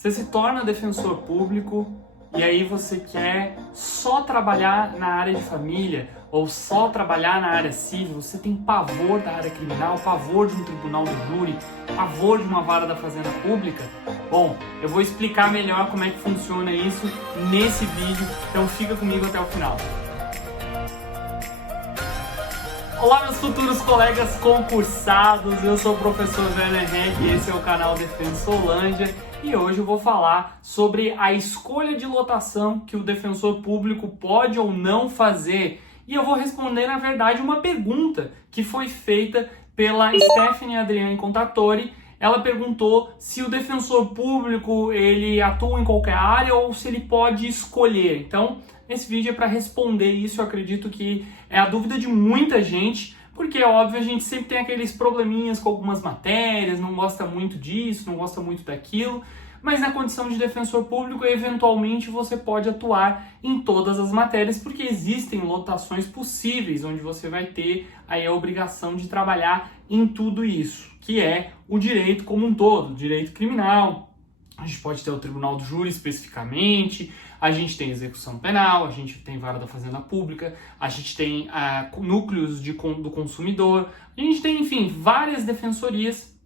Você se torna defensor público e aí você quer só trabalhar na área de família ou só trabalhar na área civil, você tem pavor da área criminal, pavor de um tribunal do júri, pavor de uma vara da fazenda pública? Bom, eu vou explicar melhor como é que funciona isso nesse vídeo, então fica comigo até o final. Olá, meus futuros colegas concursados, eu sou o professor Werner Henrique e esse é o canal Defensolândia e hoje eu vou falar sobre a escolha de lotação que o defensor público pode ou não fazer e eu vou responder, na verdade, uma pergunta que foi feita pela Stephanie Adriane Contatori. Ela perguntou se o defensor público ele atua em qualquer área ou se ele pode escolher. Então, esse vídeo é para responder isso. Eu acredito que é a dúvida de muita gente, porque é óbvio, a gente sempre tem aqueles probleminhas com algumas matérias, não gosta muito disso, não gosta muito daquilo, mas na condição de defensor público, eventualmente você pode atuar em todas as matérias, porque existem lotações possíveis, onde você vai ter aí a obrigação de trabalhar em tudo isso, que é o direito como um todo, direito criminal. A gente pode ter o tribunal do júri especificamente, a gente tem execução penal, a gente tem vara da fazenda pública, a gente tem núcleos do consumidor, a gente tem, enfim, várias defensorias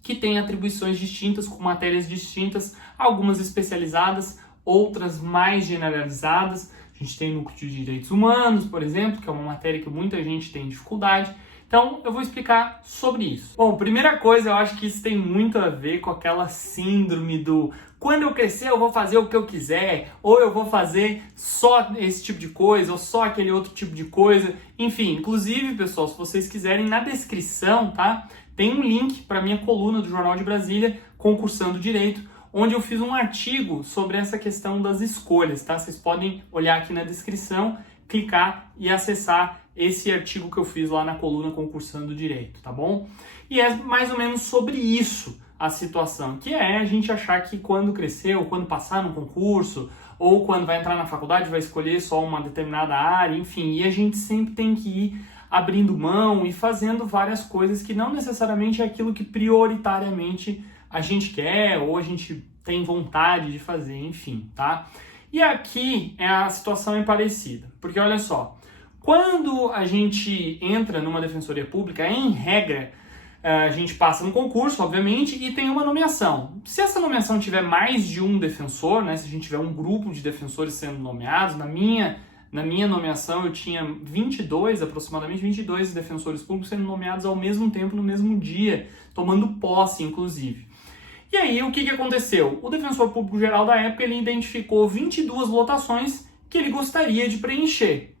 que têm atribuições distintas, com matérias distintas, algumas especializadas, outras mais generalizadas. A gente tem núcleo de direitos humanos, por exemplo, que é uma matéria que muita gente tem dificuldade. Então, eu vou explicar sobre isso. Bom, primeira coisa, eu acho que isso tem muito a ver com aquela síndrome do quando eu crescer eu vou fazer o que eu quiser, ou eu vou fazer só esse tipo de coisa, ou só aquele outro tipo de coisa. Enfim, inclusive, pessoal, se vocês quiserem, na descrição, tá? Tem um link para minha coluna do Jornal de Brasília, Concursando Direito, onde eu fiz um artigo sobre essa questão das escolhas, tá? Vocês podem olhar aqui na descrição, clicar e acessar esse artigo que eu fiz lá na coluna Concursando Direito, tá bom? E é mais ou menos sobre isso a situação, que é a gente achar que quando crescer, ou quando passar no concurso, ou quando vai entrar na faculdade, vai escolher só uma determinada área, enfim, e a gente sempre tem que ir abrindo mão e fazendo várias coisas que não necessariamente é aquilo que prioritariamente a gente quer, ou a gente tem vontade de fazer, enfim, tá? E aqui a situação é parecida, porque olha só, quando a gente entra numa defensoria pública, em regra, a gente passa no concurso, obviamente, e tem uma nomeação. Se essa nomeação tiver mais de um defensor, né, se a gente tiver um grupo de defensores sendo nomeados, na minha nomeação eu tinha aproximadamente 22 defensores públicos sendo nomeados ao mesmo tempo, no mesmo dia, tomando posse, inclusive. E aí, o que aconteceu? O defensor público geral da época, ele identificou 22 lotações que ele gostaria de preencher.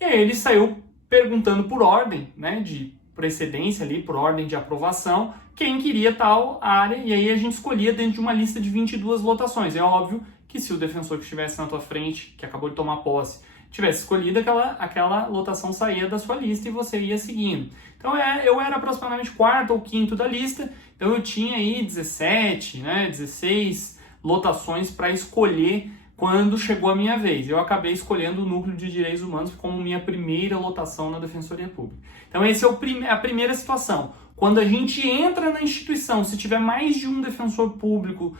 E aí ele saiu perguntando por ordem, né, de precedência ali, por ordem de aprovação, quem queria tal área, e aí a gente escolhia dentro de uma lista de 22 lotações. É óbvio que se o defensor que estivesse na tua frente, que acabou de tomar posse, tivesse escolhido, aquela lotação saía da sua lista e você ia seguindo. Então eu era aproximadamente quarto ou quinto da lista, então eu tinha aí 17, né, 16 lotações para escolher quando chegou a minha vez. Eu acabei escolhendo o Núcleo de Direitos Humanos como minha primeira lotação na Defensoria Pública. Então essa é a primeira situação. Quando a gente entra na instituição, se tiver mais de um defensor público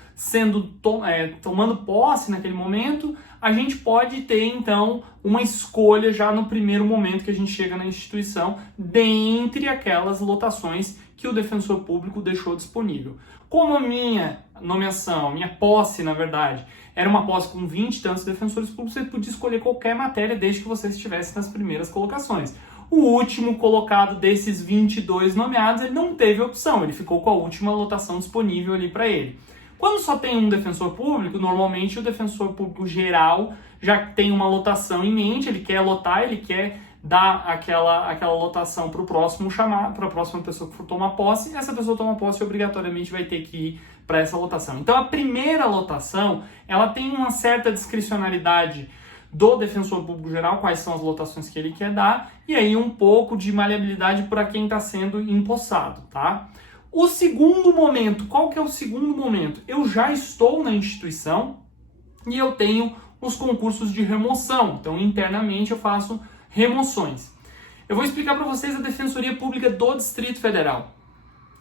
tomando posse naquele momento, a gente pode ter, então, uma escolha já no primeiro momento que a gente chega na instituição, dentre aquelas lotações que o defensor público deixou disponível. Como a minha nomeação, minha posse, na verdade, era uma posse com 20 e tantos defensores públicos, você podia escolher qualquer matéria desde que você estivesse nas primeiras colocações. O último colocado desses 22 nomeados, ele não teve opção, ele ficou com a última lotação disponível ali para ele. Quando só tem um defensor público, normalmente o defensor público geral já tem uma lotação em mente, ele quer lotar, ele quer dar aquela lotação para o próximo chamar, para a próxima pessoa que for tomar posse, e essa pessoa toma posse obrigatoriamente vai ter que ir para essa lotação. Então a primeira lotação, ela tem uma certa discricionariedade do defensor público geral, quais são as lotações que ele quer dar, e aí um pouco de maleabilidade para quem está sendo empossado, tá? O segundo momento, qual que é o segundo momento? Eu já estou na instituição e eu tenho os concursos de remoção, então internamente eu faço remoções. Eu vou explicar para vocês a Defensoria Pública do Distrito Federal.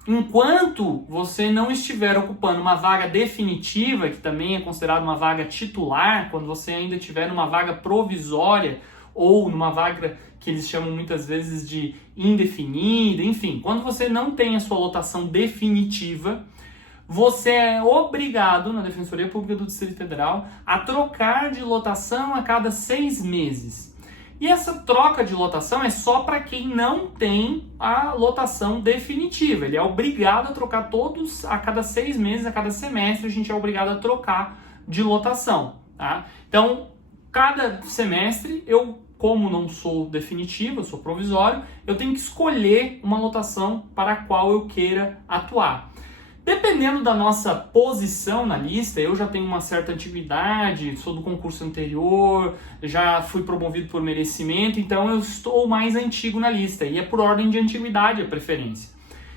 enquanto você não estiver ocupando uma vaga definitiva, que também é considerada uma vaga titular, quando você ainda estiver numa vaga provisória ou numa vaga que eles chamam muitas vezes de indefinida, enfim, quando você não tem a sua lotação definitiva, você é obrigado, na Defensoria Pública do Distrito Federal, a trocar de lotação a cada 6 meses. E essa troca de lotação é só para quem não tem a lotação definitiva. Ele é obrigado a trocar todos a cada 6 meses, a cada semestre, a gente é obrigado a trocar de lotação. Tá? Então, cada semestre, eu, como não sou definitivo, eu sou provisório, eu tenho que escolher uma lotação para a qual eu queira atuar. Dependendo da nossa posição na lista, eu já tenho uma certa antiguidade, sou do concurso anterior, já fui promovido por merecimento, então eu estou mais antigo na lista, e é por ordem de antiguidade a preferência.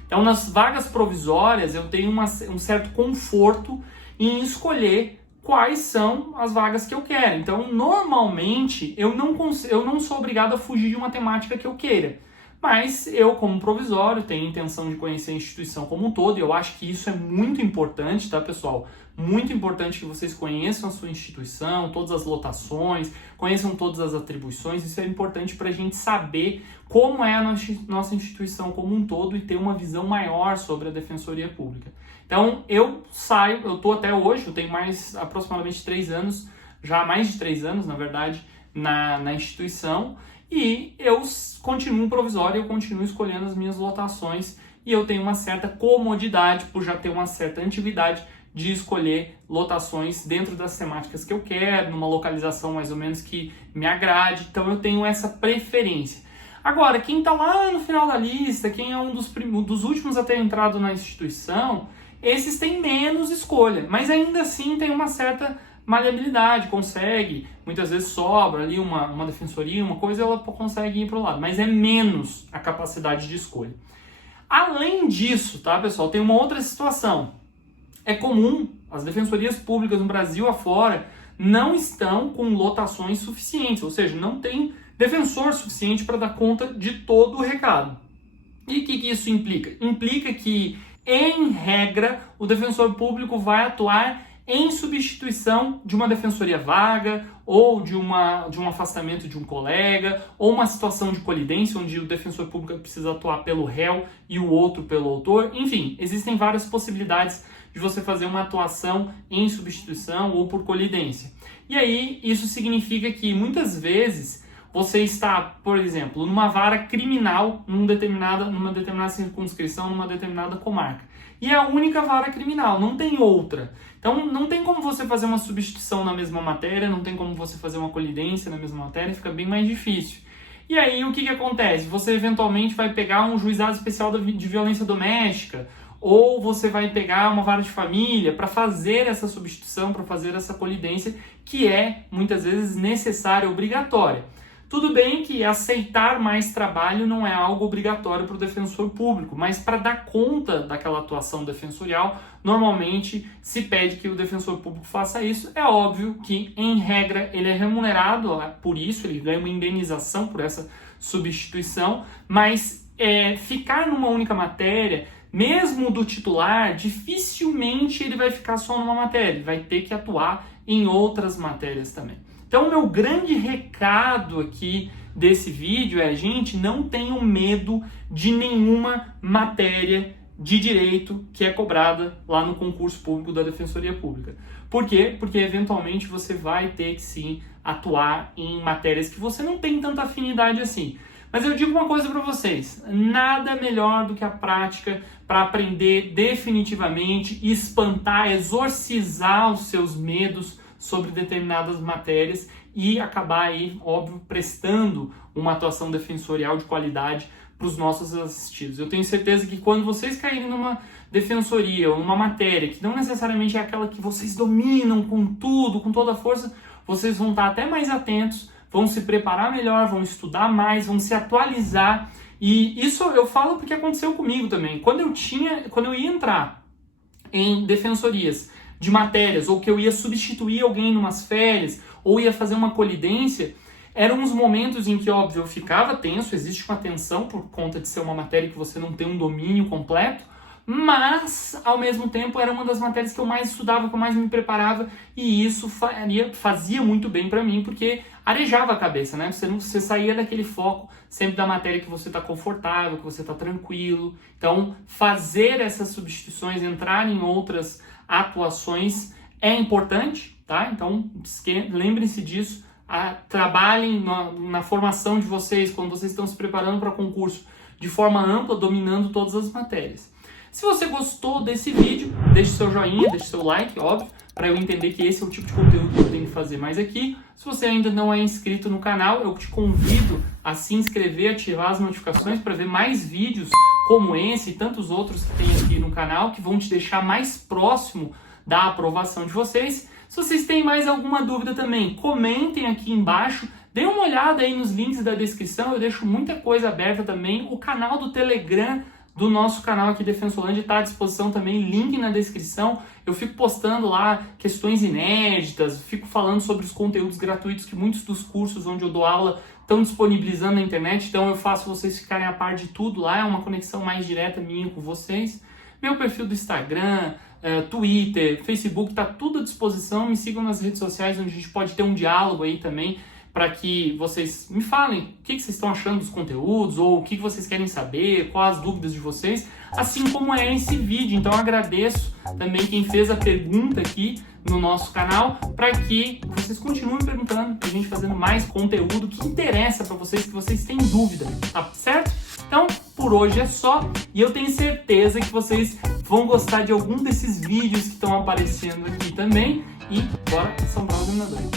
Então, nas vagas provisórias, eu tenho um certo conforto em escolher quais são as vagas que eu quero. Então, normalmente, eu não sou obrigado a fugir de uma temática que eu queira. Mas eu, como provisório, tenho a intenção de conhecer a instituição como um todo, e eu acho que isso é muito importante, tá, pessoal? Muito importante que vocês conheçam a sua instituição, todas as lotações, conheçam todas as atribuições. Isso é importante para a gente saber como é a nossa instituição como um todo e ter uma visão maior sobre a Defensoria Pública. Então, eu estou até hoje, eu tenho aproximadamente 3 anos, já mais de 3 anos, na verdade, na instituição, e eu continuo provisório, eu continuo escolhendo as minhas lotações e eu tenho uma certa comodidade, por já ter uma certa antiguidade, de escolher lotações dentro das temáticas que eu quero, numa localização mais ou menos que me agrade, então eu tenho essa preferência. Agora, quem está lá no final da lista, quem é um dos últimos a ter entrado na instituição, esses têm menos escolha, mas ainda assim tem uma certa maleabilidade, consegue, muitas vezes sobra ali uma defensoria, uma coisa, ela consegue ir para o lado, mas é menos a capacidade de escolha. Além disso, tá, pessoal, tem uma outra situação. É comum, as defensorias públicas no Brasil afora não estão com lotações suficientes, ou seja, não tem defensor suficiente para dar conta de todo o recado. E o que isso implica? Implica que, em regra, o defensor público vai atuar em substituição de uma defensoria vaga, ou de um afastamento de um colega, ou uma situação de colidência, onde o defensor público precisa atuar pelo réu e o outro pelo autor. Enfim, existem várias possibilidades de você fazer uma atuação em substituição ou por colidência. E aí, isso significa que, muitas vezes, você está, por exemplo, numa vara criminal, numa determinada circunscrição, numa determinada comarca. E é a única vara criminal, não tem outra. Então, não tem como você fazer uma substituição na mesma matéria, não tem como você fazer uma colidência na mesma matéria, fica bem mais difícil. E aí, o que acontece? Você, eventualmente, vai pegar um juizado especial de violência doméstica, ou você vai pegar uma vara de família para fazer essa substituição, para fazer essa colidência, que é, muitas vezes, necessária, obrigatória. Tudo bem que aceitar mais trabalho não é algo obrigatório para o defensor público, mas para dar conta daquela atuação defensorial, normalmente se pede que o defensor público faça isso. É óbvio que, em regra, ele é remunerado por isso, ele ganha uma indenização por essa substituição, mas ficar numa única matéria, mesmo do titular, dificilmente ele vai ficar só numa matéria, ele vai ter que atuar em outras matérias também. Então, o meu grande recado aqui desse vídeo é, gente, não tenham medo de nenhuma matéria de direito que é cobrada lá no concurso público da Defensoria Pública. Por quê? Porque, eventualmente, você vai ter que, sim, atuar em matérias que você não tem tanta afinidade assim. Mas eu digo uma coisa para vocês, nada melhor do que a prática para aprender definitivamente, espantar, exorcizar os seus medos sobre determinadas matérias e acabar aí, óbvio, prestando uma atuação defensorial de qualidade para os nossos assistidos. Eu tenho certeza que quando vocês caírem numa defensoria ou numa matéria que não necessariamente é aquela que vocês dominam com tudo, com toda a força, vocês vão estar até mais atentos, vão se preparar melhor, vão estudar mais, vão se atualizar. E isso eu falo porque aconteceu comigo também. Quando eu ia entrar em defensorias de matérias, ou que eu ia substituir alguém em umas férias, ou ia fazer uma colidência, eram uns momentos em que, óbvio, eu ficava tenso, existe uma tensão por conta de ser uma matéria que você não tem um domínio completo, mas ao mesmo tempo era uma das matérias que eu mais estudava, que eu mais me preparava, e isso fazia muito bem para mim, porque arejava a cabeça, né? Você saía daquele foco sempre da matéria que você está confortável, que você está tranquilo. Então, fazer essas substituições, entrar em outras atuações é importante, tá? Então, lembrem-se disso. Trabalhem na formação de vocês, quando vocês estão se preparando para concurso, de forma ampla, dominando todas as matérias. Se você gostou desse vídeo, deixe seu joinha, deixe seu like, óbvio, para eu entender que esse é o tipo de conteúdo que eu tenho que fazer mais aqui. Se você ainda não é inscrito no canal, eu te convido a se inscrever, ativar as notificações para ver mais vídeos como esse e tantos outros que tem aqui no canal, que vão te deixar mais próximo da aprovação de vocês. Se vocês têm mais alguma dúvida também, comentem aqui embaixo. Dê uma olhada aí nos links da descrição, eu deixo muita coisa aberta também. O canal do Telegram do nosso canal aqui Defensolândia está à disposição também, link na descrição. Eu fico postando lá questões inéditas, fico falando sobre os conteúdos gratuitos que muitos dos cursos onde eu dou aula estão disponibilizando na internet, então eu faço vocês ficarem a par de tudo lá, é uma conexão mais direta minha com vocês. Meu perfil do Instagram, Twitter, Facebook, está tudo à disposição. Me sigam nas redes sociais, onde a gente pode ter um diálogo aí também, para que vocês me falem o que vocês estão achando dos conteúdos, ou o que vocês querem saber, quais as dúvidas de vocês, assim como é esse vídeo. Então eu agradeço também quem fez a pergunta aqui no nosso canal, para que vocês continuem perguntando, para a gente fazendo mais conteúdo que interessa para vocês, que vocês têm dúvida, tá certo? Então, por hoje é só, e eu tenho certeza que vocês vão gostar de algum desses vídeos que estão aparecendo aqui também, e bora sambrar os dominadores.